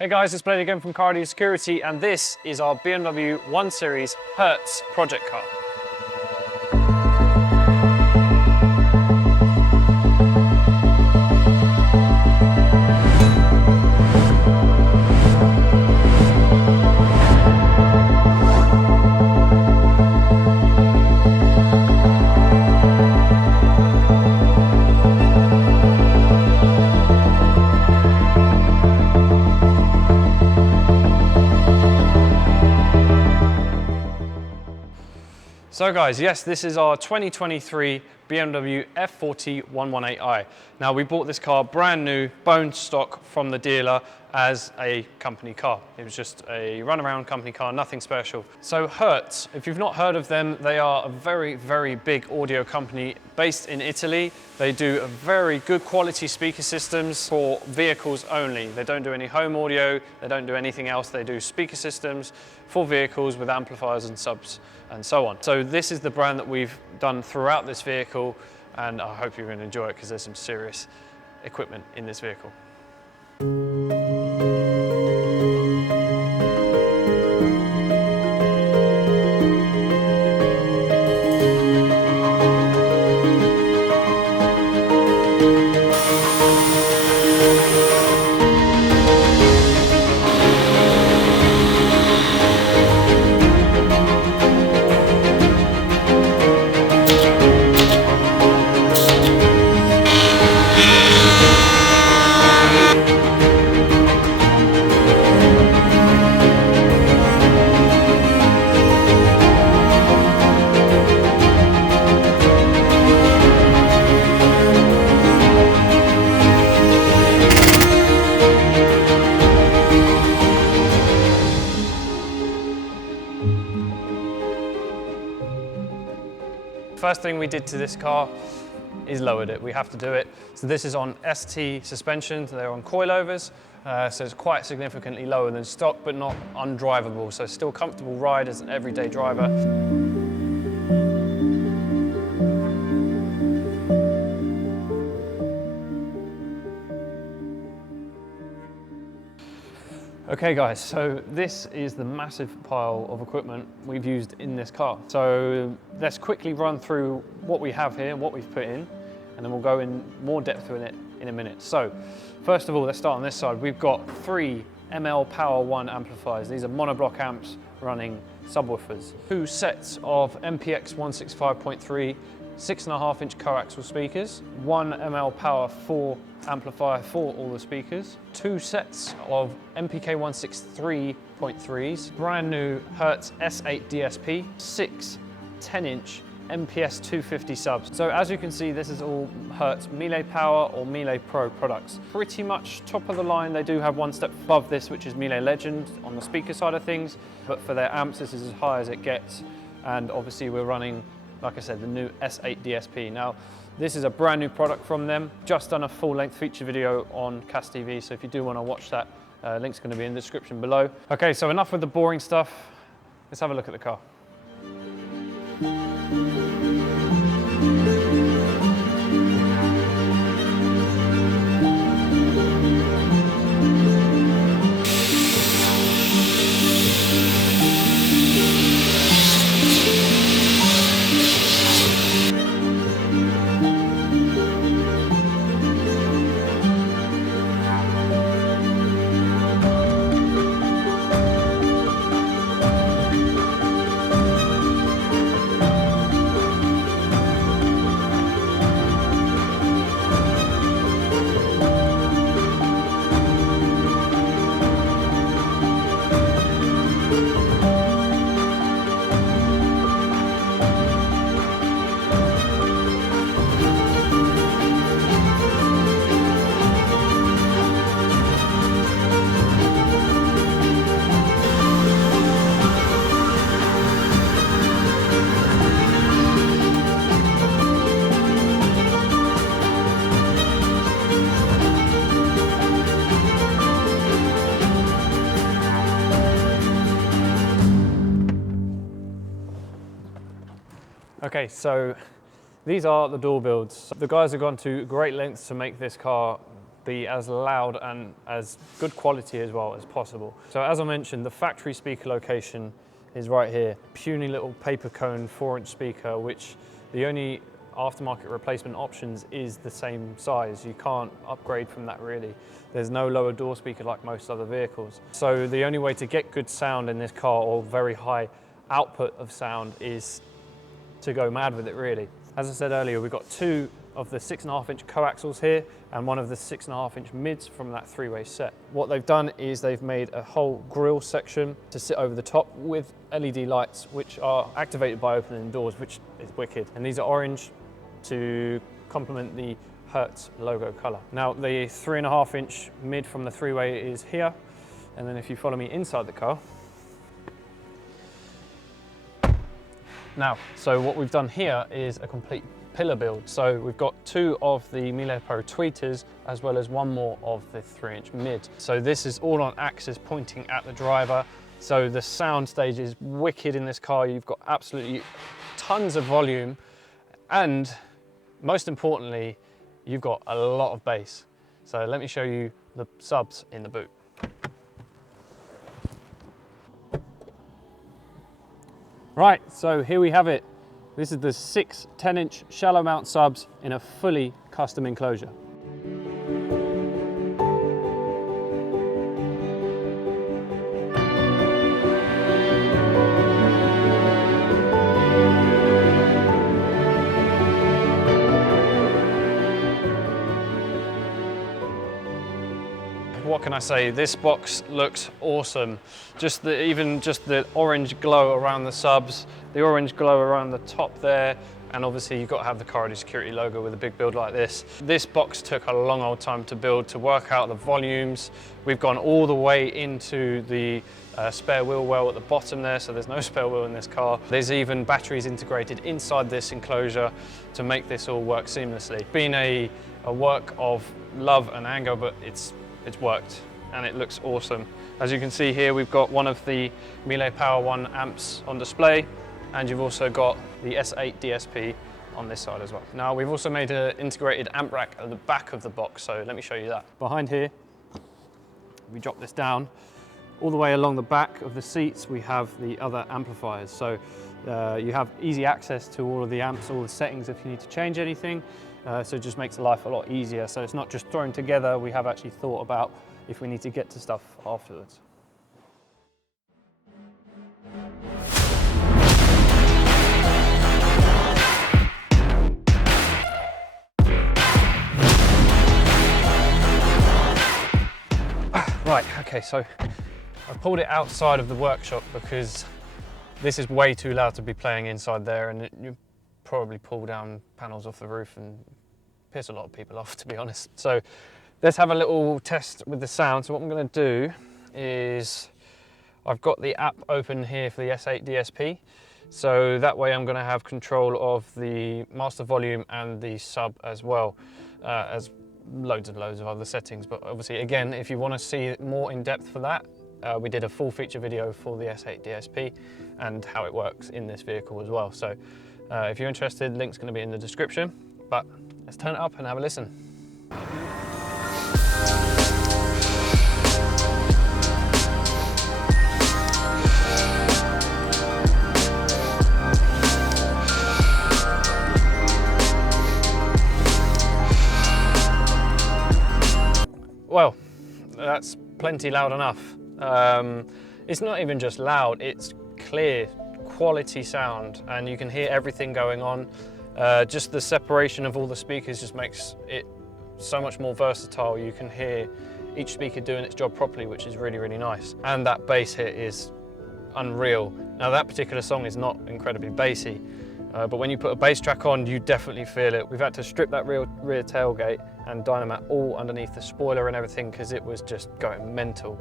Hey guys, it's Blayde again from Car Security, and this is our BMW 1 Series Hertz project car. So guys, yes, this is our 2023 BMW F40 118i. Now we bought this car brand new, bone stock from the dealer as a company car. It was just a runaround company car, nothing special. So Hertz, if you've not heard of them, they are a very, very big audio company based in Italy. They do a very good quality speaker systems for vehicles only. They don't do any home audio, they don't do anything else. They do speaker systems for vehicles with amplifiers and subs and so on. So this is the brand that we've done throughout this vehicle, and I hope you're going to enjoy it because there's some serious equipment in this vehicle. First thing we did to this car is lowered it. We have to do it. So this is on ST suspensions. They're on coilovers, so it's quite significantly lower than stock, but not undrivable. So still comfortable ride as an everyday driver. Okay guys, so this is the massive pile of equipment we've used in this car. So let's quickly run through what we have here, what we've put in, and then we'll go in more depth in it in a minute. So first of all, let's start on this side. We've got 3 ML Power 1 amplifiers. These are monoblock amps running subwoofers. 2 sets of MPX 165.3 6.5-inch coaxial speakers, 1 ML Power 4 amplifier for all the speakers, 2 sets of MPK 163.3s, brand new Hertz S8 DSP, 6 10-inch MPS 250 subs. So as you can see, this is all Hertz Melee Power or Melee Pro products. Pretty much top of the line. They do have one step above this, which is Melee Legend on the speaker side of things, but for their amps, this is as high as it gets. And obviously we're running, like I said, the new S8 DSP. Now, this is a brand new product from them. Just done a full-length feature video on CAS TV, so if you do want to watch that, link's going to be in the description below. Okay, so enough with the boring stuff. Let's have a look at the car. Okay, so these are the door builds. The guys have gone to great lengths to make this car be as loud and as good quality as well as possible. So as I mentioned, the factory speaker location is right here. Puny little paper cone 4-inch speaker, which the only aftermarket replacement options is the same size. You can't upgrade from that really. There's no lower door speaker like most other vehicles. So the only way to get good sound in this car, or very high output of sound, is to go mad with it really. As I said earlier, we've got 2 of the 6.5-inch coaxials here and 1 of the 6.5-inch mids from that 3-way set. What they've done is they've made a whole grille section to sit over the top with LED lights, which are activated by opening doors, which is wicked. And these are orange to complement the Hertz logo color. Now the 3.5-inch mid from the 3-way is here. And then if you follow me inside the car. Now, so what we've done here is a complete pillar build. So we've got 2 of the Blayde Pro tweeters, as well as 1 more of the 3-inch mid. So this is all on axis pointing at the driver. So the sound stage is wicked in this car. You've got absolutely tons of volume, and most importantly, you've got a lot of bass. So let me show you the subs in the boot. Right, so here we have it. This is the 6 10-inch shallow mount subs in a fully custom enclosure. What can I say? This box looks awesome. Even just the orange glow around the subs, the orange glow around the top there, and obviously you've got to have the Coilovers security logo with a big build like this. This box took a long old time to build, to work out the volumes. We've gone all the way into the spare wheel well at the bottom there, so there's no spare wheel in this car. There's even batteries integrated inside this enclosure to make this all work seamlessly. It's been a work of love and anger, but it's worked and it looks awesome. As you can see here, we've got one of the Blayde Power 1 amps on display, and you've also got the S8 DSP on this side as well. Now we've also made an integrated amp rack at the back of the box, so let me show you that. Behind here, we drop this down. All the way along the back of the seats, we have the other amplifiers. So you have easy access to all of the amps, all the settings if you need to change anything. So it just makes life a lot easier. So it's not just thrown together, we have actually thought about if we need to get to stuff afterwards. Right, okay, so I pulled it outside of the workshop because this is way too loud to be playing inside there, and you probably pull down panels off the roof and piss a lot of people off, to be honest. So let's have a little test with the sound. So what I'm going to do is I've got the app open here for the S8 DSP. So that way I'm going to have control of the master volume and the sub as well, as loads and loads of other settings. But obviously, again, if you want to see more in depth for that, we did a full feature video for the S8 DSP and how it works in this vehicle as well. So if you're interested, link's going to be in the description. But let's turn it up and have a listen. Well, that's plenty loud enough. It's not even just loud, it's clear, quality sound, and you can hear everything going on. Just the separation of all the speakers just makes it so much more versatile. You can hear each speaker doing its job properly, which is really, really nice. And that bass hit is unreal. Now that particular song is not incredibly bassy, but when you put a bass track on, you definitely feel it. We've had to strip that rear tailgate and dynamat all underneath the spoiler and everything because it was just going mental.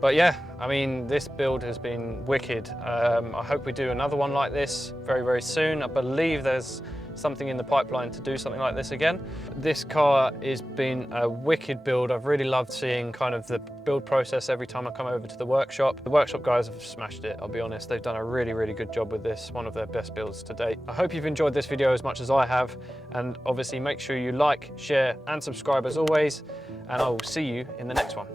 But yeah, I mean, this build has been wicked. I hope we do another one like this very, very soon. I believe there's something in the pipeline to do something like this again. This car has been a wicked build. I've really loved seeing kind of the build process every time I come over to the workshop. The workshop guys have smashed it, I'll be honest. They've done a really, really good job with this, one of their best builds to date. I hope you've enjoyed this video as much as I have, and obviously make sure you like, share and subscribe as always, and I will see you in the next one.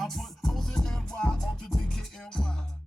I put hoes in NY on the DKNY.